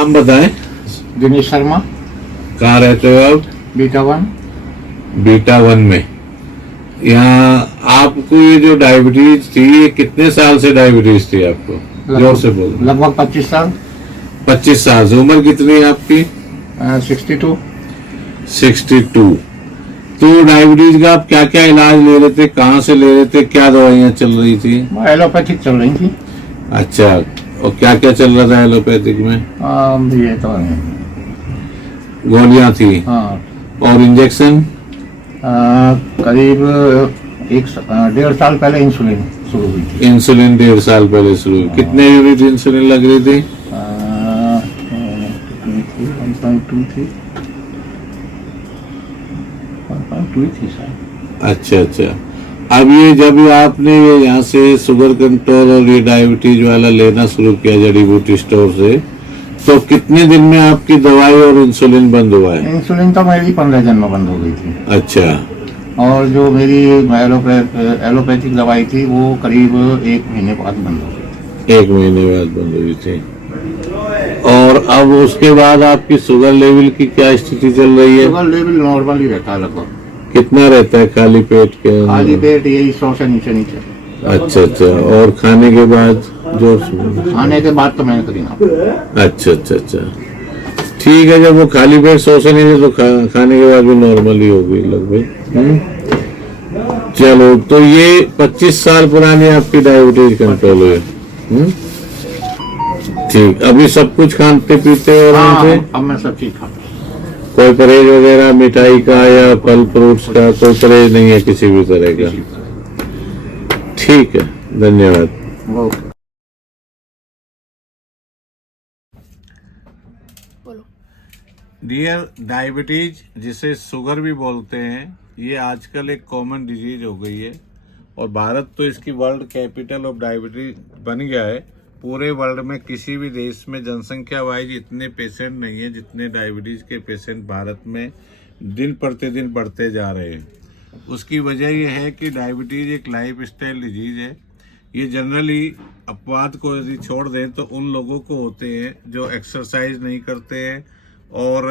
नाम बताएं। दिनेश शर्मा, कहाँ रहते हो आप? बीटा 1। बीटा 1 में। यहाँ आपको ये जो डायबिटीज थी, ये कितने साल से डायबिटीज थी आपको? जोर से बोलो। लगभग 25 साल। 25 साल से। उम्र कितनी है आपकी? 62। 62। तो डायबिटीज का आप क्या क्या इलाज ले रहे थे, कहाँ से ले रहे थे, क्या दवाइयाँ चल रही थी? एलोपैथिक चल रही थी। अच्छा, और क्या क्या चल रहा था एलोपैथिक में? ये तो गोलियां थी? हाँ। और इंजेक्शन? करीब 1.5 साल पहले इंसुलिन शुरू हुई थी। इंसुलिन 1.5 साल पहले शुरू हुई। कितने यूनिट इंसुलिन लग रही थी? 1.2 थी। 1.2 थी शायद। अच्छा अच्छा। अब ये जब आपने ये यहाँ से शुगर कंट्रोल और ये डायबिटीज वाला लेना शुरू किया जड़ी बूटी स्टोर से, तो कितने दिन में आपकी दवाई और इंसुलिन बंद हुआ है? इंसुलिन तो मेरी 15 दिन में बंद हो गई थी। अच्छा। और जो मेरी एलोपैथिक दवाई थी वो करीब 1 महीने बाद बंद हो गई थी। 1 महीने बाद बंद हुई थी। और अब उसके बाद आपकी शुगर लेवल की क्या स्थिति चल रही है? शुगर लेवल नॉर्मल ही रहता है लगभग। कितना रहता है खाली पेट के? खाली पेट यही 100 से नीचे। अच्छा अच्छा। और खाने के बाद? जोर से। खाने के बाद तो मैंने करी ना। अच्छा अच्छा अच्छा। ठीक है, जब वो खाली पेट 100 से नहीं है तो खाने के बाद भी नॉर्मल ही होगी लगभग। चलो, तो ये 25 साल पुरानी आपकी डायबिटीज कंट्रोल हुई। ठीक। अभी सब कुछ खाते पीते हो आराम से? अब मैं सब ठीक खाता। कोई परहेज वगैरह मिठाई का या फल फ्रूट्स का कोई परहेज नहीं है किसी भी तरह का? ठीक है, धन्यवाद। डियर, डायबिटीज जिसे शुगर भी बोलते हैं, ये आजकल एक कॉमन डिजीज हो गई है और भारत तो इसकी वर्ल्ड कैपिटल ऑफ डायबिटीज बन गया है। पूरे वर्ल्ड में किसी भी देश में जनसंख्या वाइज इतने पेशेंट नहीं है जितने डायबिटीज के पेशेंट भारत में दिन प्रतिदिन बढ़ते जा रहे हैं। उसकी वजह यह है कि डायबिटीज एक लाइफ स्टाइल डिजीज है। ये जनरली अपवाद को यदि छोड़ दें तो उन लोगों को होते हैं जो एक्सरसाइज नहीं करते हैं और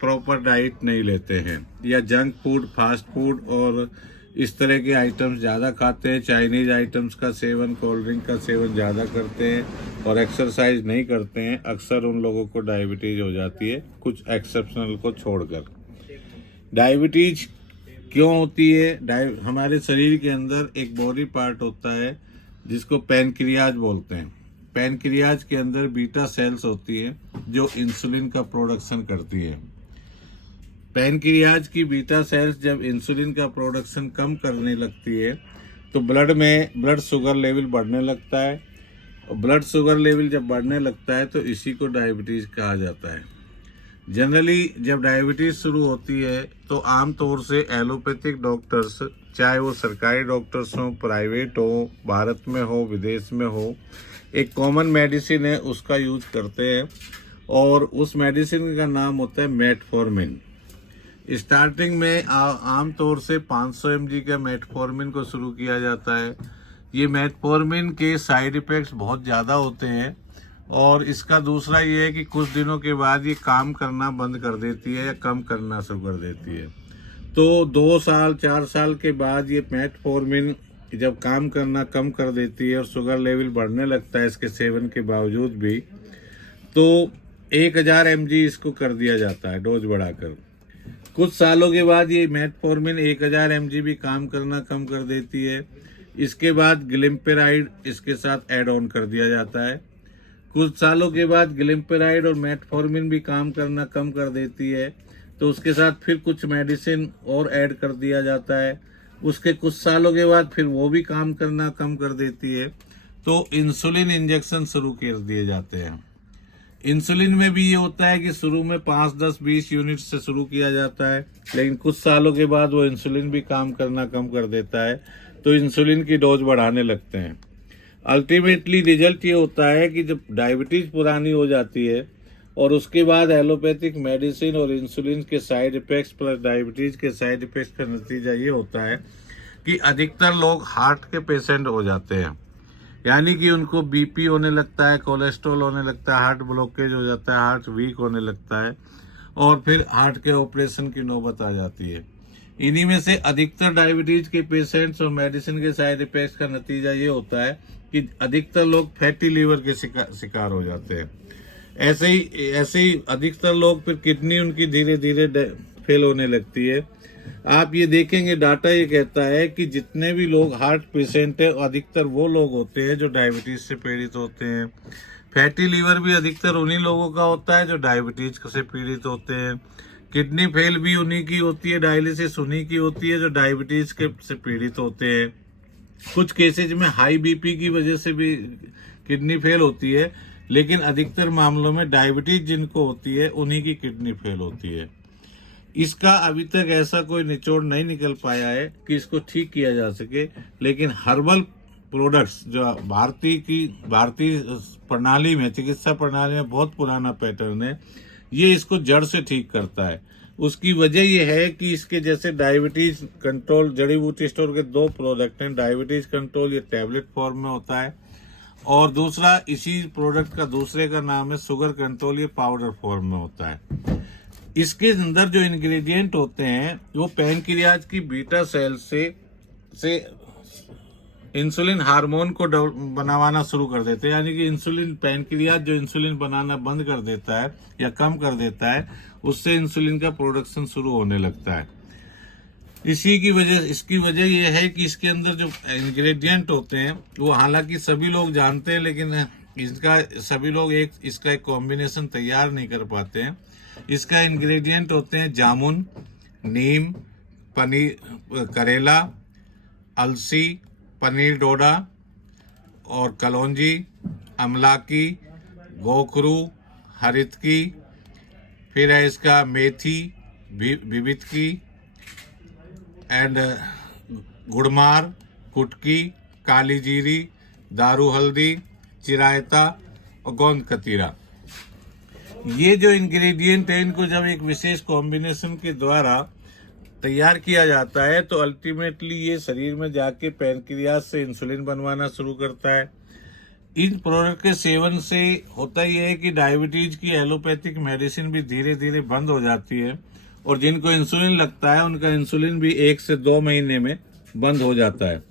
प्रॉपर डाइट नहीं लेते हैं, या जंक फूड, फास्ट फूड और इस तरह के आइटम्स ज़्यादा खाते हैं, चाइनीज़ आइटम्स का सेवन, कोल्ड ड्रिंक का सेवन ज़्यादा करते हैं और एक्सरसाइज नहीं करते हैं। अक्सर उन लोगों को डायबिटीज़ हो जाती है, कुछ एक्सेप्शनल को छोड़कर। डायबिटीज क्यों होती है? हमारे शरीर के अंदर एक बॉडी पार्ट होता है जिसको पैनक्रियाज बोलते हैं। पैनक्रियाज के अंदर बीटा सेल्स होती है जो इंसुलिन का प्रोडक्शन करती है। पैनक्रियाज की बीटा सेल्स जब इंसुलिन का प्रोडक्शन कम करने लगती है तो ब्लड शुगर लेवल बढ़ने लगता है, और ब्लड शुगर लेवल जब बढ़ने लगता है तो इसी को डायबिटीज़ कहा जाता है। जनरली जब डायबिटीज़ शुरू होती है तो आमतौर से एलोपैथिक डॉक्टर्स, चाहे वो सरकारी डॉक्टर्स हों, प्राइवेट हो, भारत में हो, विदेश में हो, एक कॉमन मेडिसिन है उसका यूज करते हैं और उस मेडिसिन का नाम होता है मेटफॉर्मिन। स्टार्टिंग में आमतौर से 500 mg का मेटफॉर्मिन को शुरू किया जाता है। ये मेटफॉर्मिन के साइड इफ़ेक्ट्स बहुत ज़्यादा होते हैं और इसका दूसरा ये है कि कुछ दिनों के बाद ये काम करना बंद कर देती है या कम करना शुरू कर देती है। तो 2 साल 4 साल के बाद ये मेटफॉर्मिन जब काम करना कम कर देती है और शुगर लेवल बढ़ने लगता है इसके सेवन के बावजूद भी, तो 1000 mg इसको कर दिया जाता है डोज बढ़ाकर। कुछ सालों के बाद ये मेटफॉर्मिन 1000 mg भी काम करना कम कर देती है। इसके बाद ग्लिम्पेराइड इसके साथ ऐड ऑन कर दिया जाता है। कुछ सालों के बाद ग्लिम्पेराइड और मेटफॉर्मिन भी काम करना कम कर देती है, तो उसके साथ फिर कुछ मेडिसिन और ऐड कर दिया जाता है। उसके कुछ सालों के बाद फिर वो भी काम करना कम कर देती है, तो इंसुलिन इंजेक्शन शुरू कर दिए जाते हैं। इंसुलिन में भी ये होता है कि शुरू में 5, 10, 20 यूनिट से शुरू किया जाता है, लेकिन कुछ सालों के बाद वो इंसुलिन भी काम करना कम कर देता है, तो इंसुलिन की डोज बढ़ाने लगते हैं। अल्टीमेटली रिजल्ट ये होता है कि जब डायबिटीज़ पुरानी हो जाती है और उसके बाद एलोपैथिक मेडिसिन और इंसुलिन के साइड इफ़ेक्ट्स प्लस डायबिटीज़ के साइड इफ़ेक्ट्स का नतीजा ये होता है कि अधिकतर लोग हार्ट के पेशेंट हो जाते हैं। यानी कि उनको बीपी होने लगता है, कोलेस्ट्रॉल होने लगता है, हार्ट ब्लॉकेज हो जाता है, हार्ट वीक होने लगता है और फिर हार्ट के ऑपरेशन की नौबत आ जाती है। इन्हीं में से अधिकतर डायबिटीज के पेशेंट्स और मेडिसिन के साइड इफेक्ट्स का नतीजा ये होता है कि अधिकतर लोग फैटी लीवर के शिकार हो जाते हैं। ऐसे ही अधिकतर लोग फिर किडनी उनकी धीरे धीरे फेल होने लगती है। आप ये देखेंगे डाटा ये कहता है कि जितने भी लोग हार्ट पेशेंट है अधिकतर वो लोग होते हैं जो डायबिटीज से पीड़ित होते हैं। फैटी लीवर भी अधिकतर उन्हीं लोगों का होता है जो डायबिटीज से पीड़ित होते हैं। किडनी फेल भी उन्हीं की होती है, डायलिसिस उन्हीं की होती है जो डायबिटीज के से पीड़ित होते हैं। कुछ केसेज में हाई बीपी की वजह से भी किडनी फेल होती है, लेकिन अधिकतर मामलों में डायबिटीज जिनको होती है उन्हीं की किडनी फेल होती है। इसका अभी तक ऐसा कोई निचोड़ नहीं निकल पाया है कि इसको ठीक किया जा सके, लेकिन हर्बल प्रोडक्ट्स जो भारतीय प्रणाली में, चिकित्सा प्रणाली में बहुत पुराना पैटर्न है, ये इसको जड़ से ठीक करता है। उसकी वजह यह है कि इसके जैसे डायबिटीज कंट्रोल जड़ी बूटी स्टोर के 2 प्रोडक्ट हैं। डायबिटीज कंट्रोल ये टैबलेट फॉर्म में होता है और दूसरा इसी प्रोडक्ट का दूसरे का नाम है शुगर कंट्रोल, ये पाउडर फॉर्म में होता है। इसके अंदर जो इंग्रेडिएंट होते हैं वो पैनक्रियाज की बीटा सेल से इंसुलिन हार्मोन को बनाना शुरू कर देते हैं। यानी कि इंसुलिन पैनक्रियाज जो इंसुलिन बनाना बंद कर देता है या कम कर देता है, उससे इंसुलिन का प्रोडक्शन शुरू होने लगता है। इसकी वजह यह है कि इसके अंदर जो इंग्रेडिएंट होते हैं वो हालांकि सभी लोग जानते हैं, लेकिन सभी लोग इसका एक कॉम्बिनेशन तैयार नहीं कर पाते हैं। इसका इंग्रेडिएंट होते हैं जामुन, नीम, पनीर, करेला, अलसी, पनीर डोडा और कलौंजी, अमलाकी, गोखरू, हरितकी, फिर है इसका मेथी, विवितकी एंड गुड़मार, कुटकी, काली जीरी, दारू हल्दी, चिरायता और गोंद कतीरा। ये जो इंग्रेडिएंट है इनको जब एक विशेष कॉम्बिनेशन के द्वारा तैयार किया जाता है तो अल्टीमेटली ये शरीर में जाके पैनक्रियाज से इंसुलिन बनवाना शुरू करता है। इन प्रोडक्ट के सेवन से होता ही है कि डायबिटीज की एलोपैथिक मेडिसिन भी धीरे धीरे बंद हो जाती है और जिनको इंसुलिन लगता है उनका इंसुलिन भी 1 से 2 महीने में बंद हो जाता है।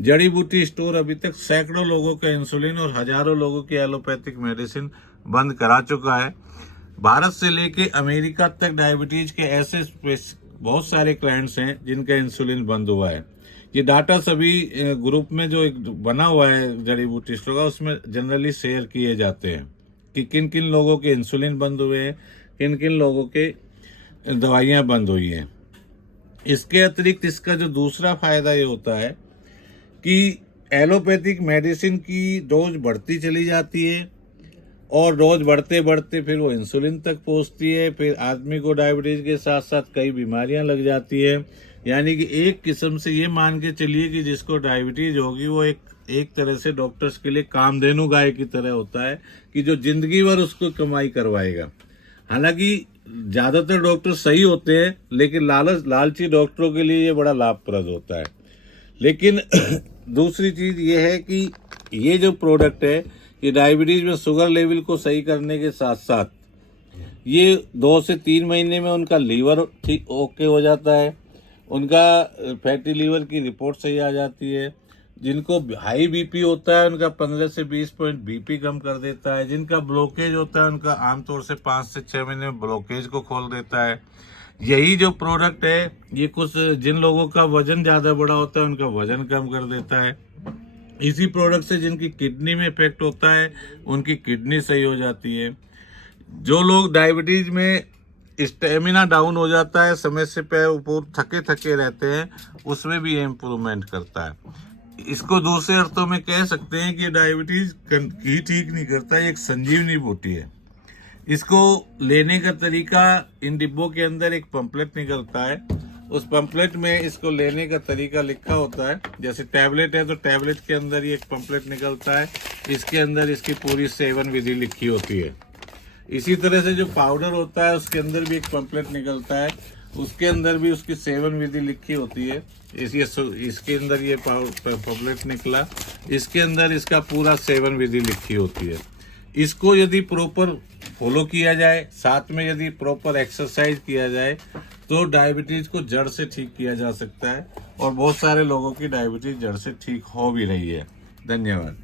जड़ी बूटी स्टोर अभी तक सैकड़ों लोगों का इंसुलिन और हजारों लोगों की एलोपैथिक मेडिसिन बंद करा चुका है। भारत से लेके अमेरिका तक डायबिटीज के ऐसे बहुत सारे क्लाइंट्स हैं जिनका इंसुलिन बंद हुआ है। ये डाटा सभी ग्रुप में जो एक बना हुआ है जड़ी बूटी स्टोर का, उसमें जनरली शेयर किए जाते हैं कि किन किन लोगों के इंसुलिन बंद हुए हैं, किन किन लोगों के दवाइयाँ बंद हुई हैं। इसके अतिरिक्त इसका जो दूसरा फायदा ये होता है कि एलोपैथिक मेडिसिन की डोज बढ़ती चली जाती है और डोज बढ़ते बढ़ते फिर वो इंसुलिन तक पहुंचती है। फिर आदमी को डायबिटीज के साथ साथ कई बीमारियां लग जाती है। यानी कि एक किस्म से ये मान के चलिए कि जिसको डायबिटीज होगी वो एक तरह से डॉक्टर्स के लिए कामधेनु गाय की तरह होता है कि जो जिंदगी भर उसको कमाई करवाएगा। हालांकि ज्यादातर डॉक्टर सही होते हैं, लेकिन लालची डॉक्टरों के लिए ये बड़ा लाभप्रद होता है। लेकिन दूसरी चीज ये है कि ये जो प्रोडक्ट है ये डायबिटीज में शुगर लेवल को सही करने के साथ साथ ये 2 से 3 महीने में उनका लीवर ठीक ओके हो जाता है, उनका फैटी लीवर की रिपोर्ट सही आ जाती है। जिनको हाई बीपी होता है उनका 15 से 20 पॉइंट बीपी कम कर देता है। जिनका ब्लॉकेज होता है उनका आमतौर से 5 से 6 महीने में ब्लॉकेज को खोल देता है। यही जो प्रोडक्ट है ये कुछ जिन लोगों का वजन ज़्यादा बड़ा होता है उनका वजन कम कर देता है। इसी प्रोडक्ट से जिनकी किडनी में इफेक्ट होता है उनकी किडनी सही हो जाती है। जो लोग डायबिटीज में स्टेमिना डाउन हो जाता है, समय से ऊपर थके थके रहते हैं, उसमें भी ये इम्प्रूवमेंट करता है। इसको दूसरे अर्थों में कह सकते हैं कि डायबिटीज ही ठीक नहीं करता, ये एक संजीवनी बूटी है। इसको लेने का तरीका, इन डिब्बों के अंदर एक पंपलेट निकलता है, उस पंपलेट में इसको लेने का तरीका लिखा होता है। जैसे टैबलेट है तो टैबलेट के अंदर ये एक पंपलेट निकलता है, इसके अंदर इसकी पूरी सेवन विधि लिखी होती है। इसी तरह से जो पाउडर होता है उसके अंदर भी एक पंपलेट निकलता है उसके अंदर भी उसकी सेवन विधि लिखी होती है। इसके अंदर ये पॉपलेट निकला, इसके अंदर इसका पूरा सेवन विधि लिखी होती है। इसको यदि प्रॉपर फॉलो किया जाए, साथ में यदि प्रॉपर एक्सरसाइज किया जाए, तो डायबिटीज को जड़ से ठीक किया जा सकता है और बहुत सारे लोगों की डायबिटीज जड़ से ठीक हो भी रही है। धन्यवाद।